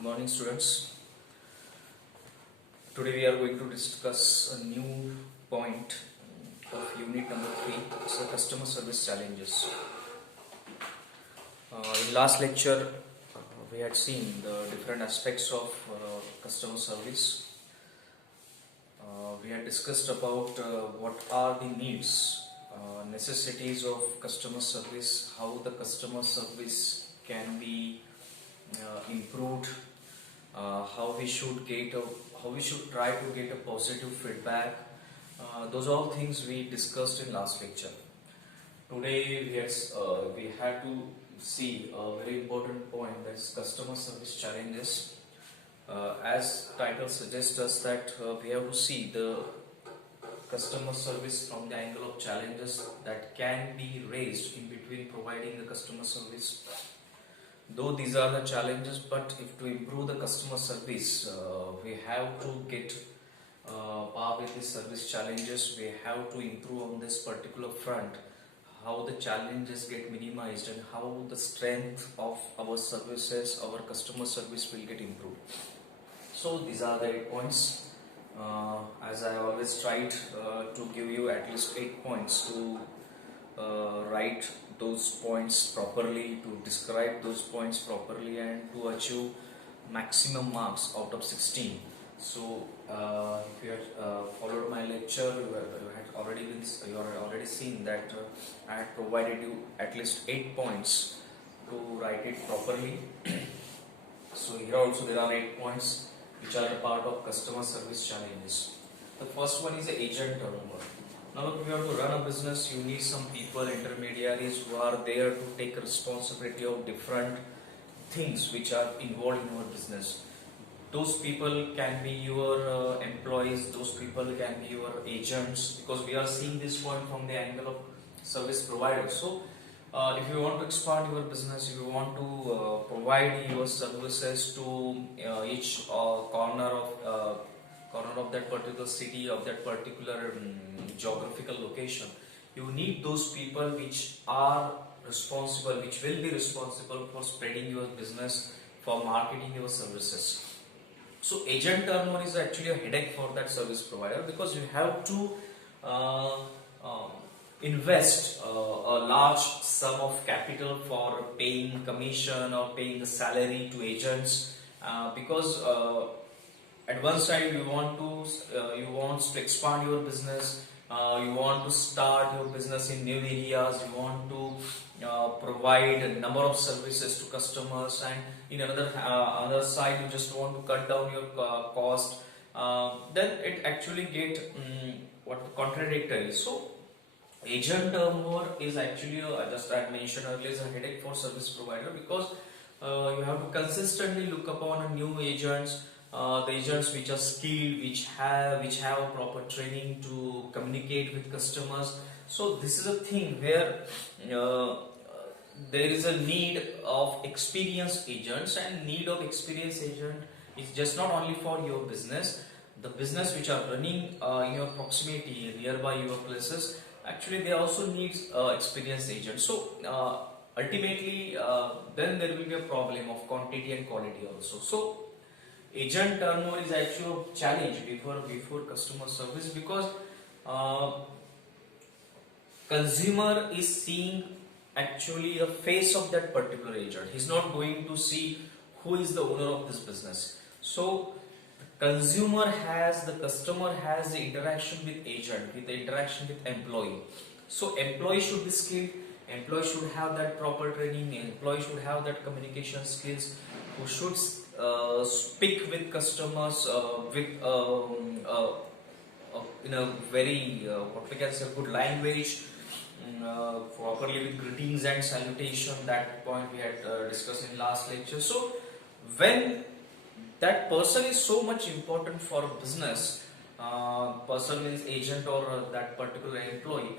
Good morning, students. Today we are going to discuss a new point of unit number 3. It's the customer service challenges. In last lecture, we had seen the different aspects of customer service. We had discussed about what are the needs, necessities of customer service, how the customer service can be improved, how we should try to get a positive feedback. Those are all things we discussed in last lecture. Today we had to see a very important point, that is customer service challenges. As title suggests us that we have to see the customer service from the angle of challenges that can be raised in between providing the customer service. Though these are the challenges, but if to improve the customer service, we have to get par with the service challenges. We have to improve on this particular front, how the challenges get minimized and how the strength of our services, our customer service will get improved. So these are the 8 points. As I always tried to give you at least 8 points to write those points properly, to describe those points properly, and to achieve maximum marks out of 16. So if you had followed my lecture, you had already seen that I had provided you at least 8 points to write it properly. So here also there are 8 points which are a part of customer service challenges. The first one is the agent turnover. Now, if you have to run a business, you need some people, intermediaries, who are there to take responsibility of different things which are involved in your business. Those people can be your employees, those people can be your agents, because we are seeing this point from the angle of service providers. So, if you want to expand your business, if you want to provide your services to each corner of that particular city, of that particular geographical location, you need those people which are responsible, which will be responsible for spreading your business, for marketing your services. So agent turnover is actually a headache for that service provider, because you have to invest a large sum of capital for paying commission or paying the salary to agents, because at one side you want to expand your business, you want to start your business in new areas, you want to provide a number of services to customers, and in another side you just want to cut down your cost. Then it actually get contradictory. So agent turnover is actually, just I mentioned earlier, is a headache for service provider, because you have to consistently look upon new agents, the agents which are skilled, which have proper training to communicate with customers. So this is a thing where there is a need of experienced agents, and need of experienced agent is just not only for your business, the business which are running in your proximity, nearby your places. Actually, they also need experienced agents. So ultimately, then there will be a problem of quantity and quality also. So agent turnover is actually a challenge before customer service, because consumer is seeing actually a face of that particular agent. He's not going to see who is the owner of this business. So the customer has the interaction with agent, with the interaction with employee. So employee should be skilled, employee should have that proper training, employee should have that communication skills, who should speak with customers in a very what we can say, good language, properly with greetings and salutation. That point we had discussed in last lecture. So when that person is so much important for business, person means agent or that particular employee,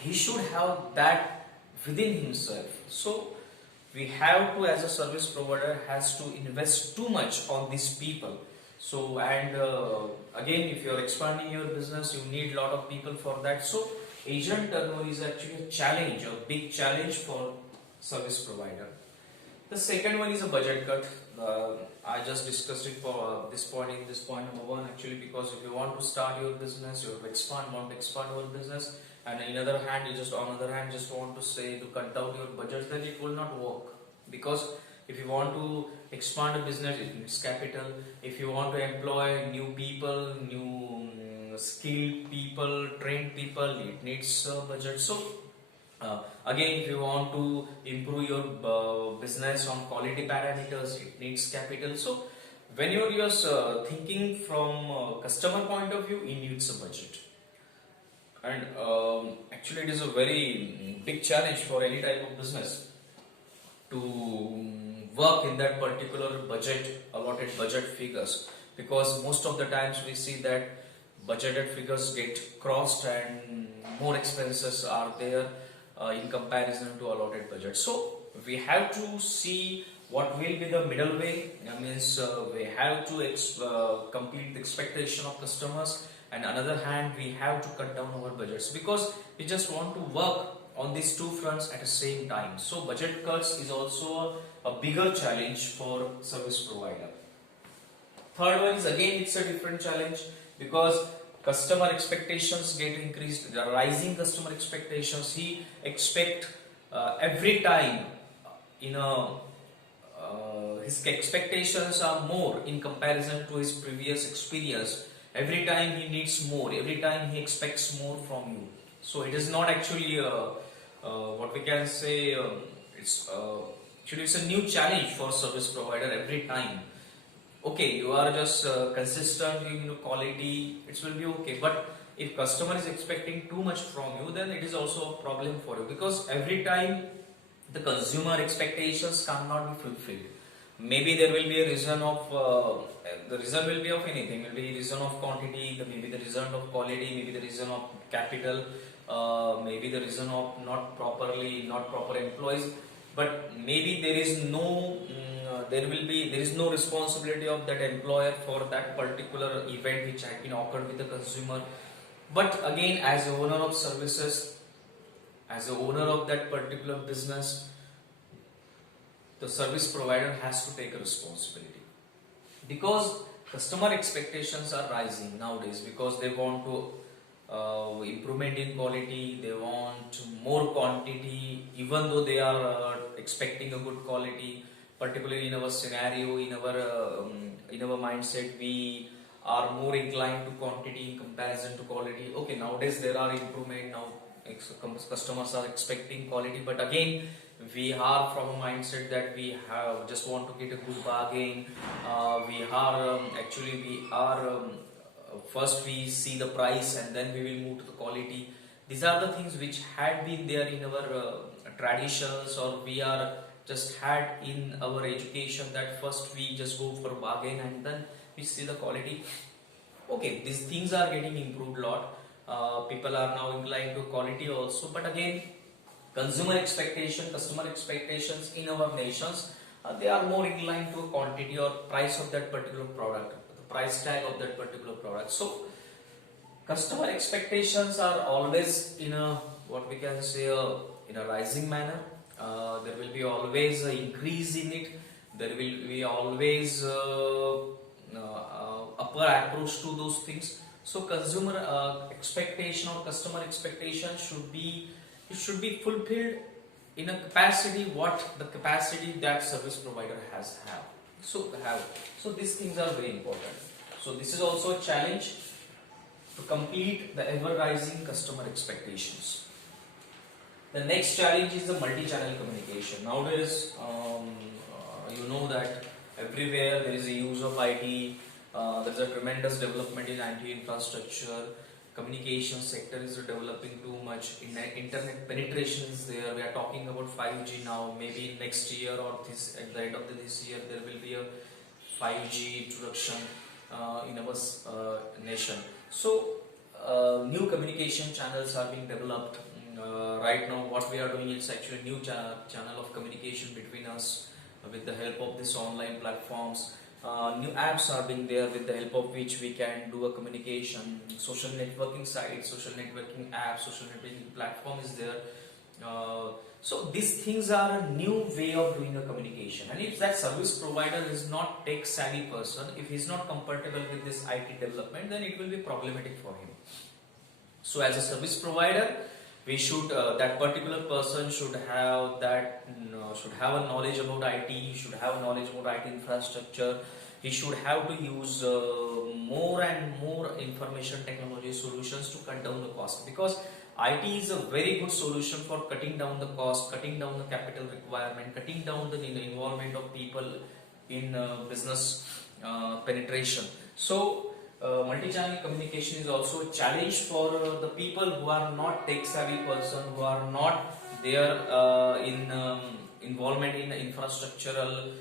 he should have that within himself. So we have to, as a service provider, has to invest too much on these people. So, and again, if you are expanding your business, you need a lot of people for that. So agent turnover is actually a challenge, a big challenge for service provider. The second one is a budget cut. I just discussed it for this point in this point number one actually, because if you want to start your business, you want to expand your business, and on the other hand you just want to say to cut down your budget, then it will not work. Because if you want to expand a business, it needs capital. If you want to employ new people, new skilled people, trained people, it needs budget. So again, if you want to improve your business on quality parameters, it needs capital. So when you're just thinking from customer point of view, it needs a budget. And actually it is a very big challenge for any type of business to work in that particular budget, allotted budget figures, because most of the times we see that budgeted figures get crossed and more expenses are there in comparison to allotted budget. So we have to see what will be the middle way. That means we have to complete the expectation of customers, and on the other hand we have to cut down our budgets, because we just want to work on these two fronts at the same time. So budget cuts is also a bigger challenge for service provider. Third one is again it's a different challenge, because customer expectations get increased. The rising customer expectations, he expect every time his expectations are more in comparison to his previous experience. Every time he needs more, every time he expects more from you. So it is not actually what we can say, actually it's a new challenge for service provider every time. Okay, you are just consistent in quality, it will be okay. But if customer is expecting too much from you, then it is also a problem for you, because every time the consumer expectations cannot be fulfilled. Maybe there will be a reason of the reason will be of anything. Will be reason of quantity, maybe the reason of quality, maybe the reason of capital, maybe the reason of not proper employees. But maybe there is no there is no responsibility of that employer for that particular event which had been occurred with the consumer. But again, as a owner of services, as a owner of that particular business, the service provider has to take a responsibility, because customer expectations are rising nowadays, because they want to improvement in quality, they want more quantity, even though they are expecting a good quality. Particularly in our scenario, in our mindset, we are more inclined to quantity in comparison to quality. Okay, nowadays there are improvement now, customers are expecting quality, but again we are from a mindset that we have just want to get a good bargain. We are first we see the price and then we will move to the quality. These are the things which had been there in our traditions, or we are just had in our education, that first we just go for bargain and then we see the quality. Okay, these things are getting improved a lot. People are now inclined to quality also, but again, customer expectations in our nations, they are more inclined to quantity or price of that particular product, the price tag of that particular product. So customer expectations are always in a, what we can say, in a rising manner. There will be always an increase in it. There will be always upper approach to those things. So consumer expectation or customer expectation should be fulfilled in a capacity, what the capacity that service provider has have. So these things are very important. So this is also a challenge to complete the ever rising customer expectations. The next challenge is the multi-channel communication. Nowadays, you know that everywhere there is a use of IT. There is a tremendous development in IT infrastructure. Communication sector is developing too much. Internet penetration is there. We are talking about 5G now. Maybe next year or at the end of this year, there will be a 5G introduction in our nation. So new communication channels are being developed. Right now what we are doing is actually a new channel of communication between us with the help of these online platforms. New apps are being there with the help of which we can do a communication. Social networking sites, social networking apps, social networking platform is there. So these things are a new way of doing a communication, and if that service provider is not tech savvy person, if he's not compatible with this IT development, then it will be problematic for him. So as a service provider, we should that particular person should have should have a knowledge about IT. He should have knowledge about IT infrastructure. He should have to use more and more information technology solutions to cut down the cost, because IT is a very good solution for cutting down the cost, cutting down the capital requirement, cutting down the involvement of people in business penetration. So multi-channel communication is also a challenge for the people who are not tech savvy person, who are not there in involvement in infrastructural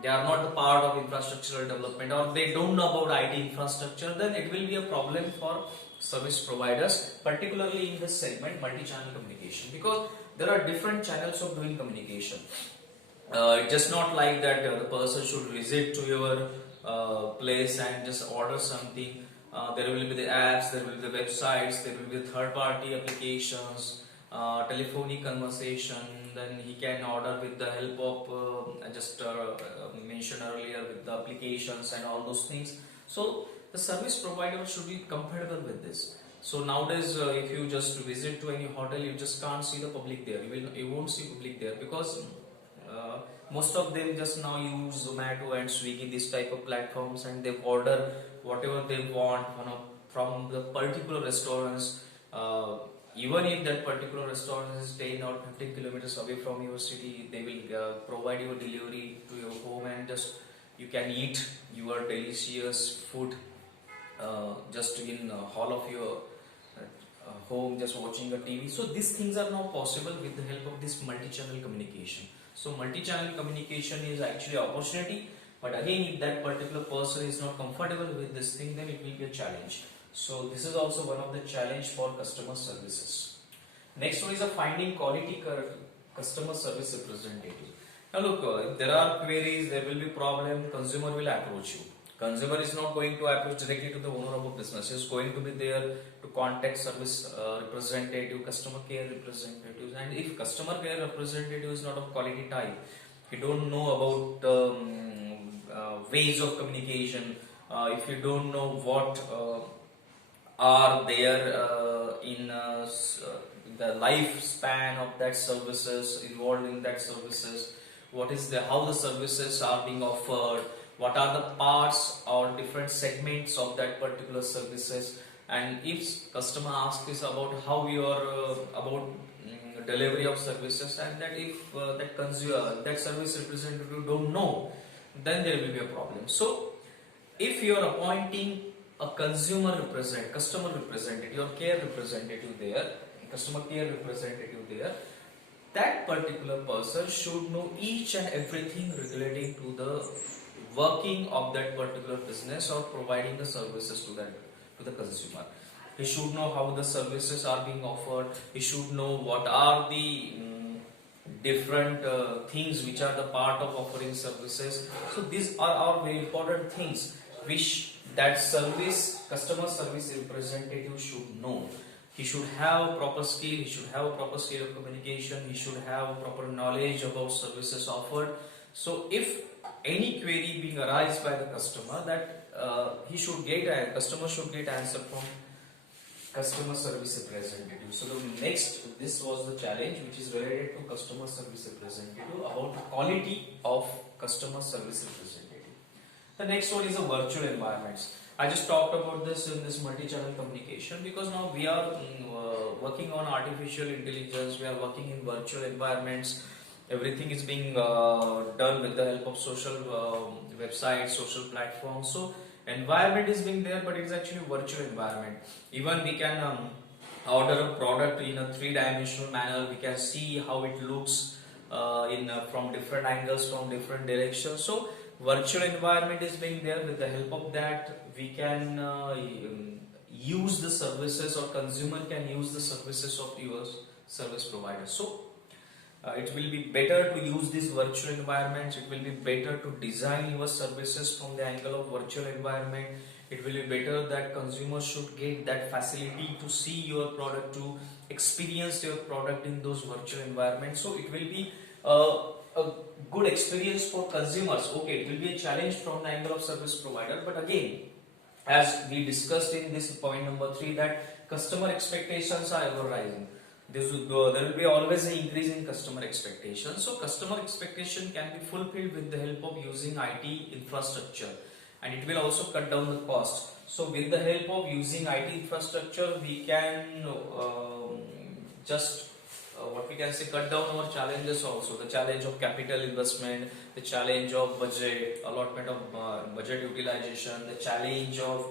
they are not the part of infrastructural development, or they don't know about IT infrastructure, then it will be a problem for service providers, particularly in this segment, multi-channel communication, because there are different channels of doing communication. It's just not like that the person should visit to your place and just order something. There will be the apps, there will be the websites, there will be the third-party applications, telephonic conversation. Then he can order with the help of I just mentioned earlier, with the applications and all those things. So the service provider should be compatible with this. So nowadays, if you just visit to any hotel, you just can't see the public there. You won't see public there, because most of them just now use Zomato and Swiggy, this type of platforms, and they order whatever they want from the particular restaurants. Even if that particular restaurant is 10 or 15 kilometers away from your city, they will provide you a delivery to your home, and just you can eat your delicious food just in hall of your home, just watching a TV. So these things are now possible with the help of this multi-channel communication. So multi-channel communication is actually an opportunity, but again, if that particular person is not comfortable with this thing, then it will be a challenge. So this is also one of the challenge for customer services. Next one is finding quality customer service representative. Now look, if there are queries, there will be problem, consumer will approach you. Consumer is not going to approach directly to the owner of a business. He is going to be there to contact service representative, customer care representatives. And if customer care representative is not of quality type, he don't know about ways of communication, if you don't know what are there in the lifespan of that services, involved in that services, what is how the services are being offered, what are the parts or different segments of that particular services, and if customer asks is about how you are about delivery of services, and that if that consumer, that service representative don't know, then there will be a problem. So if you are appointing a customer representative or care representative there, customer care representative there, that particular person should know each and everything relating to the working of that particular business or providing the services to the consumer. He should know how the services are being offered. He should know what are the different things which are the part of offering services. So these are very important things which that customer service representative should know. He should have a proper skill, he should have a proper skill of communication, he should have proper knowledge about services offered. So if any query being arised by the customer, that customer should get answer from customer service representative. So this was the challenge which is related to customer service representative, about the quality of customer service representative. The next one is the virtual environments. I just talked about this in this multi-channel communication, because now we are working on artificial intelligence, we are working in virtual environments. Everything is being done with the help of social websites, social platforms. So environment is being there, but it's actually a virtual environment. Even we can order a product in a three-dimensional manner. We can see how it looks from different angles, from different directions. So virtual environment is being there. With the help of that, we can use the services, or consumer can use the services of your service provider. So It will be better to use these virtual environments. It will be better to design your services from the angle of virtual environment. It will be better that consumers should get that facility to see your product, to experience your product in those virtual environments. So it will be a good experience for consumers. Okay, it will be a challenge from the angle of service provider, but again, as we discussed in this point number 3, that customer expectations are ever rising. There will be always an increase in customer expectations. So customer expectation can be fulfilled with the help of using IT infrastructure, and it will also cut down the cost. So with the help of using IT infrastructure, we can just what we can say, cut down our challenges also. The challenge of capital investment, the challenge of budget, allotment of budget utilization, the challenge of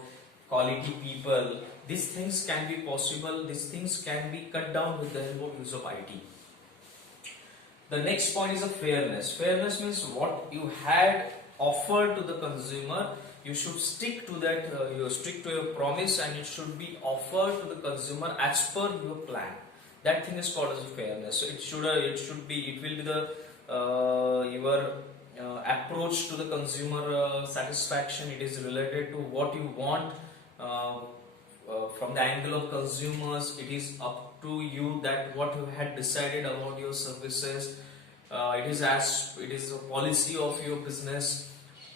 quality people. These things can be possible, these things can be cut down with the help of use of IT. The next point is a fairness. Fairness means what you had offered to the consumer, you should stick to that, you stick to your promise, and it should be offered to the consumer as per your plan. That thing is called as a fairness. So it will be the your approach to the consumer satisfaction. It is related to what you want from the angle of consumers. It is up to you that what you had decided about your services. It is a policy of your business.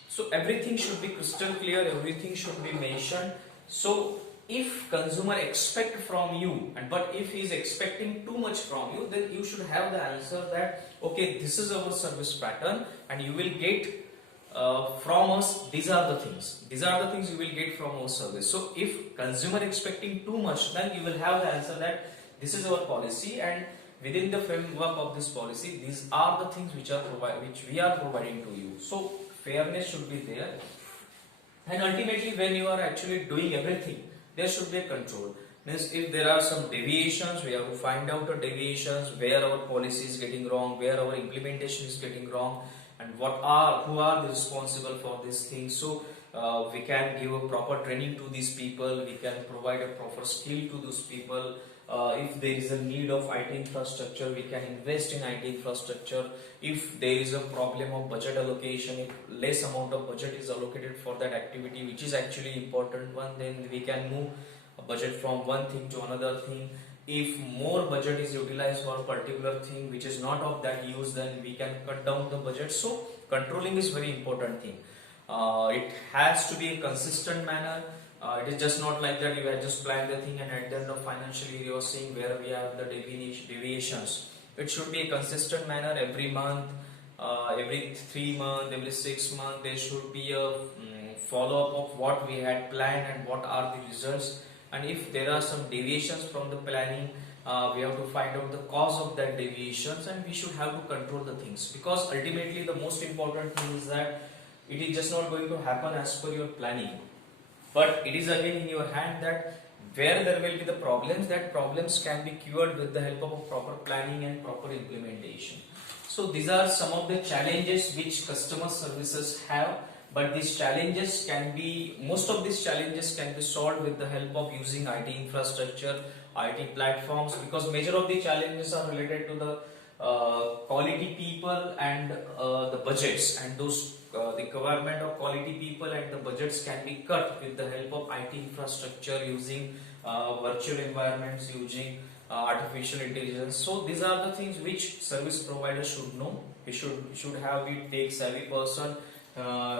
So everything should be crystal clear. Everything should be mentioned. So if consumer expect from you, but if he is expecting too much from you, then you should have the answer that okay, this is our service pattern, and you will get from us these are the things. These are the things you will get from our service. So if consumer expecting too much, then you will have the answer that this is our policy, and within the framework of this policy, these are the things which we are providing to you. So fairness should be there, and ultimately when you are actually doing everything, there should be a control. Means if there are some deviations, we have to find out the deviations, where our policy is getting wrong, where our implementation is getting wrong, and who are the responsible for this thing. So we can give a proper training to these people, we can provide a proper skill to those people. If there is a need of IT infrastructure, we can invest in IT infrastructure. If there is a problem of budget allocation, if less amount of budget is allocated for that activity, which is actually important one, then we can move a budget from one thing to another thing. If more budget is utilized for a particular thing which is not of that use, then we can cut down the budget. So controlling is very important thing. It has to be a consistent manner. It is just not like that you have just planned the thing and at the end of financial year you are seeing where we have the deviations. It should be a consistent manner. Every month, every 3 months, every 6 months, there should be a follow-up of what we had planned and what are the results. And if there are some deviations from the planning, we have to find out the cause of that deviations, and we should have to control the things, because ultimately the most important thing is that it is just not going to happen as per your planning, but it is again in your hand that where there will be the problems, that problems can be cured with the help of a proper planning and proper implementation. So these are some of the challenges which customer services have, but these challenges can be, most of these challenges can be solved with the help of using IT infrastructure, IT platforms, because major of the challenges are related to the quality people and the budgets, and those the requirement of quality people and the budgets can be cut with the help of IT infrastructure, using virtual environments, using artificial intelligence. So these are the things which service provider should know. He should have a tech savvy person.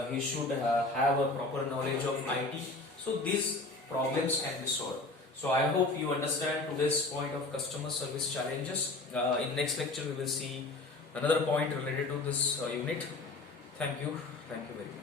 He should have a proper knowledge of IT. So these problems can be solved. So I hope you understand today's point of customer service challenges. In next lecture we will see another point related to this unit. Thank you very much.